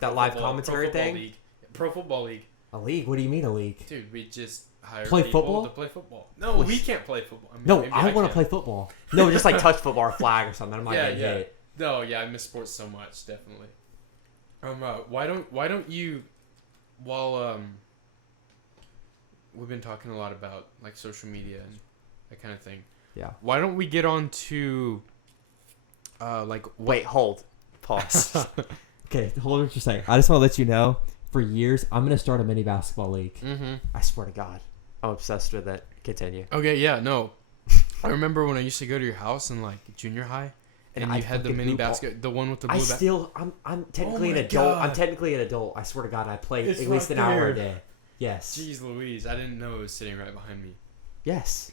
live commentary thing. Pro football league. A league? What do you mean a league? Dude, we just hire people football? To play football. No, we can't play football. I want to play football. No, just like touch football or flag or something. I'm not getting hit. No, yeah, I miss sports so much, definitely. Why don't you, while we've been talking a lot about like social media and that kind of thing. Yeah. Why don't we get on to, Wait, hold, pause. Okay, hold on for a second. I just want to let you know. For years, I'm gonna start a mini basketball league. Mm-hmm. I swear to God, I'm obsessed with it. Continue. Okay, yeah, no. I remember when I used to go to your house in like junior high, and you had the mini basket, the one with the blue. I'm technically an adult. God. I'm technically an adult. I swear to God, I play It's at least right an hour there. a day. Yes. Jeez Louise, I didn't know it was sitting right behind me. Yes.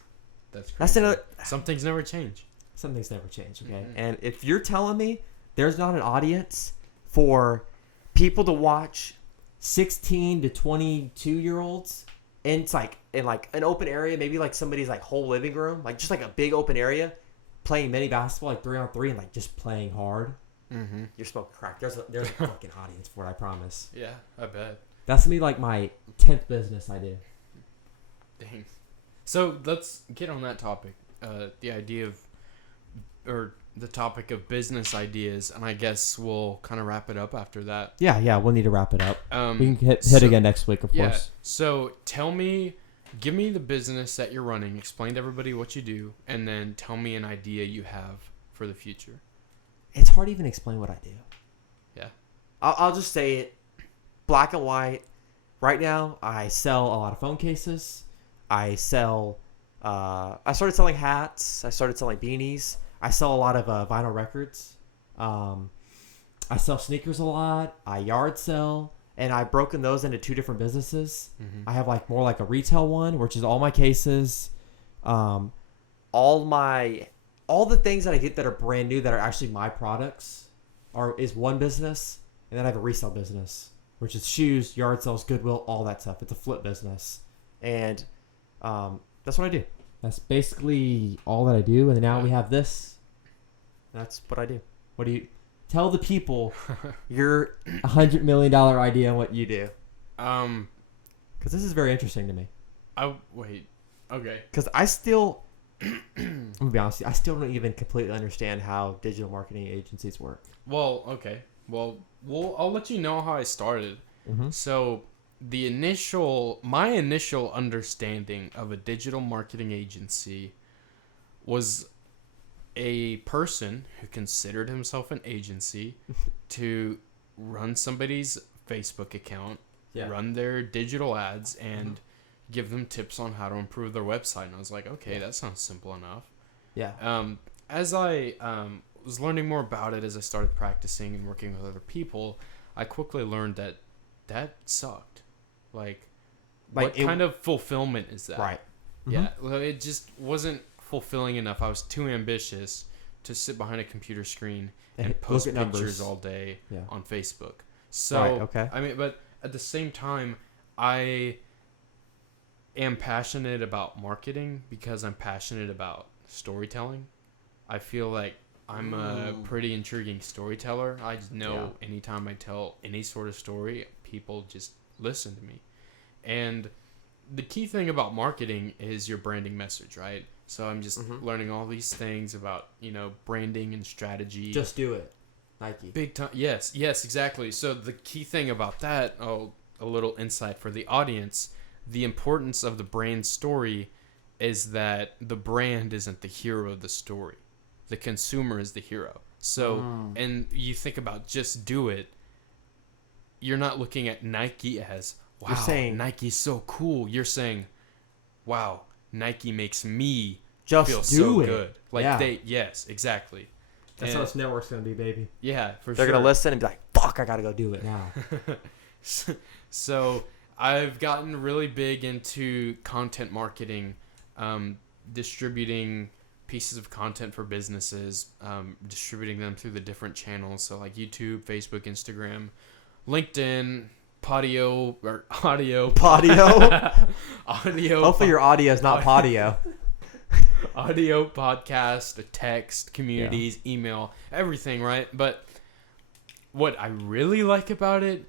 That's crazy. That's another. Some things never change. Some things never change. Okay. Mhm. And if you're telling me there's not an audience for people to watch 16 to 22-year-olds, and it's like in like an open area, maybe like somebody's like whole living room, like just like a big open area, playing mini basketball like 3-on-3 and like just playing hard. Mm-hmm. You're smoking crack. There's a fucking audience for it. I promise. Yeah, I bet. That's gonna be like my 10th business I do. Dang. So let's get on that topic. The idea of, or the topic of business ideas, and I guess we'll kind of wrap it up after that. Yeah, we'll need to wrap it up. We can hit so- again next week, of course. So give me the business that you're running. Explain to everybody what you do, and then tell me an idea you have for the future. It's hard to even explain what I do. Yeah. I'll just say it, black and white. Right now, I sell a lot of phone cases. I started selling hats. I started selling beanies. I sell a lot of vinyl records. I sell sneakers a lot. I yard sell. And I've broken those into 2 different businesses. Mm-hmm. I have like more like a retail one, which is all my cases. All the things that I get that are brand new that are actually my products is one business. And then I have a resale business, which is shoes, yard sales, Goodwill, all that stuff. It's a flip business. And that's what I do. That's basically all that I do. And now we have this. That's what I do. What do you tell the people your $100 million idea on what you do? Because this is very interesting to me. Wait. Okay. Because I still, I'm gonna be honest, I still don't even completely understand how digital marketing agencies work. Well, okay. Well, I'll let you know how I started. Mm-hmm. So my initial understanding of a digital marketing agency was a person who considered himself an agency to run somebody's Facebook account, run their digital ads, and give them tips on how to improve their website. And I was like, okay, that sounds simple enough. Yeah. As I was learning more about it, as I started practicing and working with other people, I quickly learned that sucked. Like what kind of fulfillment is that? Right. Yeah. Well, it just wasn't fulfilling enough. I was too ambitious to sit behind a computer screen and post pictures all day on Facebook. So, okay. I mean, but at the same time, I am passionate about marketing because I'm passionate about storytelling. I feel like I'm a pretty intriguing storyteller. I just know anytime I tell any sort of story, people just listen to me. And the key thing about marketing is your branding message, right? So I'm just learning all these things about, branding and strategy. Just do it. Nike. Big time. Yes, exactly. So the key thing about that, a little insight for the audience, the importance of the brand story is that the brand isn't the hero of the story. The consumer is the hero. So, and you think about just do it, you're not looking at Nike as, wow, you're saying, Nike's so cool. You're saying, wow, Nike makes me just feel do so it. good. Like yes, exactly. That's how this network's gonna be, baby. Yeah, for sure. They're gonna listen and be like, "Fuck, I gotta go do it now." So I've gotten really big into content marketing, distributing pieces of content for businesses, distributing them through the different channels. So like YouTube, Facebook, Instagram, LinkedIn. Audio. Hopefully your audio is not patio. Audio, podcast, text, communities, email, everything, right? But what I really like about it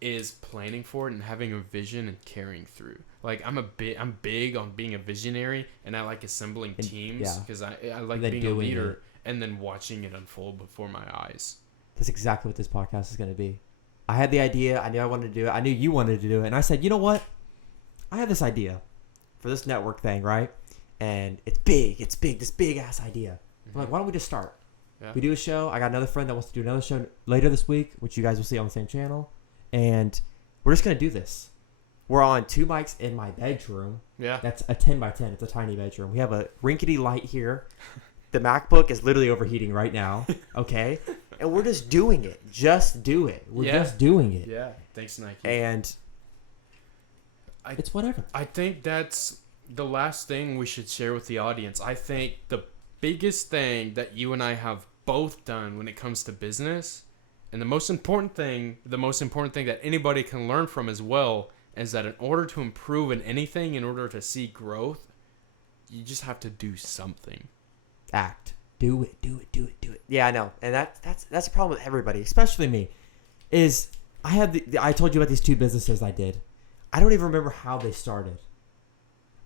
is planning for it and having a vision and carrying through. Like I'm big on being a visionary, and I like assembling teams because I like being a leader. and then watching it unfold before my eyes. That's exactly what this podcast is going to be. I had the idea. I knew I wanted to do it. I knew you wanted to do it. And I said, you know what? I have this idea for this network thing, right? And it's big. It's big. This big-ass idea. I'm like, why don't we just start? Yeah. We do a show. I got another friend that wants to do another show later this week, which you guys will see on the same channel. And we're just going to do this. We're on 2 mics in my bedroom. Yeah. That's a 10 by 10. It's a tiny bedroom. We have a rinkety light here. The MacBook is literally overheating right now. Okay? And we're just doing it. Just do it. We're just doing it. Yeah. Thanks, Nike. And it's whatever. I think that's the last thing we should share with the audience. I think the biggest thing that you and I have both done when it comes to business, and the most important thing that anybody can learn from as well, is that in order to improve in anything, in order to see growth, you just have to do something. Act. Do it. Yeah, I know. And that's a problem with everybody, especially me. Is I told you about these 2 businesses I did. I don't even remember how they started.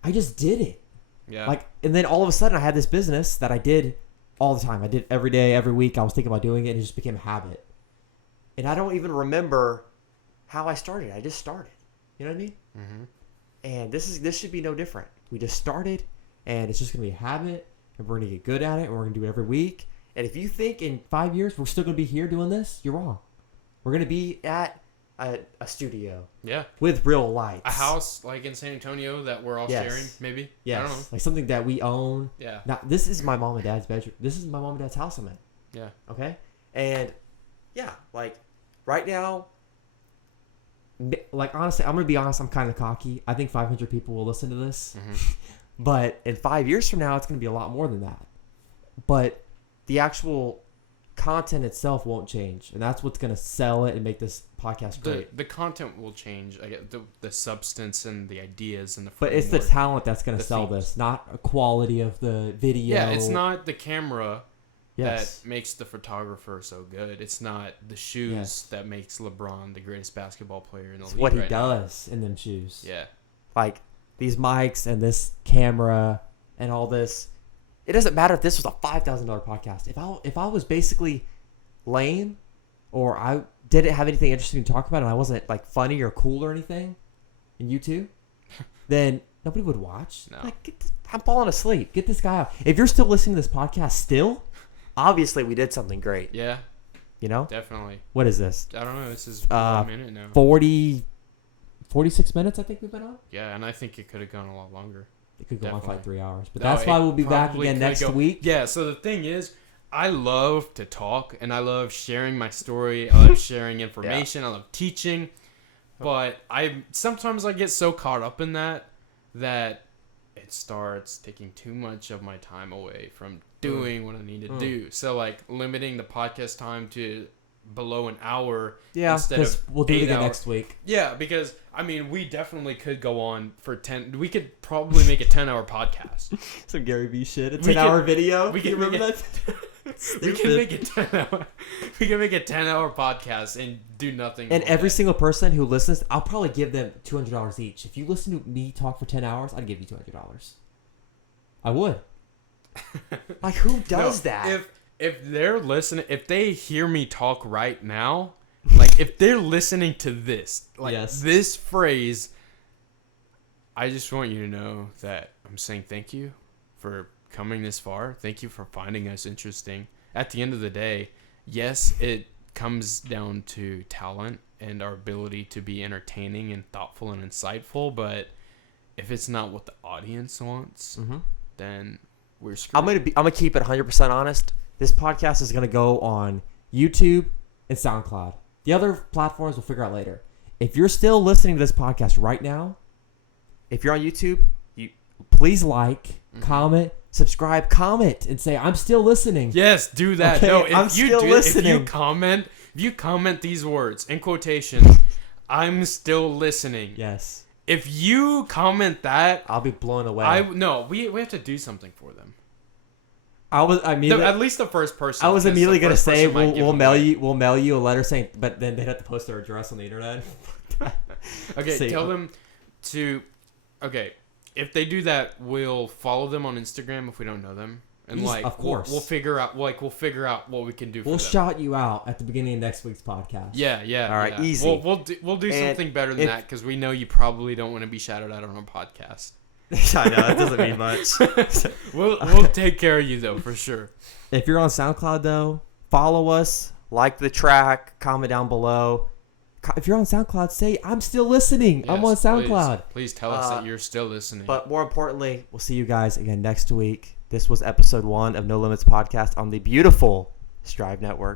I just did it. Yeah. And then all of a sudden I had this business that I did all the time. I did every day, every week. I was thinking about doing it, and it just became a habit. And I don't even remember how I started. I just started. You know what I mean? Mm-hmm. And this should be no different. We just started, and it's just going to be a habit, and we're going to get good at it, and we're going to do it every week. And if you think in 5 years we're still going to be here doing this, you're wrong. We're going to be at a studio. Yeah. With real lights. A house like in San Antonio that we're all sharing, maybe? Yes. I don't know. Like something that we own. Yeah. Now, this is my mom and dad's bedroom. This is my mom and dad's house I'm in. Yeah. Okay? And, yeah, like, right now, like, honestly, I'm going to be honest, I'm kind of cocky. I think 500 people will listen to this. Mm-hmm. But in 5 years from now, it's going to be a lot more than that. But the actual content itself won't change. And that's what's going to sell it and make this podcast great. The content will change. I get the substance and the ideas and the But it's the talent that's going to sell this, not a quality of the video. Yeah, it's not the camera that makes the photographer so good. It's not the shoes that makes LeBron the greatest basketball player in the league. It's what he right does in them shoes. Yeah. Like these mics and this camera and all this. It doesn't matter if this was a $5,000 podcast. If I was basically lame, or I didn't have anything interesting to talk about, and I wasn't like funny or cool or anything, in YouTube, then nobody would watch. No. Like, I'm falling asleep. Get this guy out. If you're still listening to this podcast, still, obviously we did something great. Yeah. You know? Definitely. What is this? I don't know. This is a minute now. 46 minutes, I think we've been on. Yeah, and I think it could have gone a lot longer. It could go on for like 3 hours. But No, that's why we'll be back again next week. Yeah, so the thing is, I love to talk, and I love sharing my story. I love sharing information. I love teaching. But sometimes I get so caught up in that it starts taking too much of my time away from doing what I need to do. So, like, limiting the podcast time to below an hour instead of we'll do it again hours. next week. Yeah, because I mean, we definitely could go on for 10. We could probably make a 10-hour podcast. Some Gary Vee shit. A 10-hour video. We can remember that. We can make a 10-hour. We can make a 10-hour podcast and do nothing. And every single person who listens, I'll probably give them $200 each. If you listen to me talk for 10 hours, I'd give you $200. I would. Like, who does that? If they're listening, if they hear me talk right now, like if they're listening to this, like this phrase, I just want you to know that I'm saying thank you for coming this far. Thank you for finding us interesting. At the end of the day, yes, it comes down to talent and our ability to be entertaining and thoughtful and insightful. But if it's not what the audience wants, then we're screwed. I'm gonna keep it 100% honest. This podcast is gonna go on YouTube and SoundCloud. The other platforms we'll figure out later. If you're still listening to this podcast right now, if you're on YouTube, please like, comment, subscribe, comment, and say I'm still listening. Yes, do that. Okay, no, if I'm you still do, listening. if you comment these words in quotation, I'm still listening. Yes. If you comment that, I'll be blown away. We have to do something for them. At least the first person. I was immediately gonna say we'll mail you a letter saying, but then they'd have to post their address on the internet. Okay, tell them to. Okay, if they do that, we'll follow them on Instagram if we don't know them. And Yes, like, of course. we'll figure out what we can do. We'll for them. shout you out at the beginning of next week's podcast. Yeah. All right, yeah. easy. We'll do And something better than that because we know you probably don't want to be shouted out on a podcast. I know that doesn't mean much. We'll take care of you though for sure. If you're on SoundCloud though, follow us, like the track, comment down below. If you're on SoundCloud, say I'm still listening. I'm on Yes, SoundCloud. Please tell us that you're still listening. But more importantly, we'll see you guys again next week. This was episode 1 of No Limits Podcast on the beautiful Strive Network.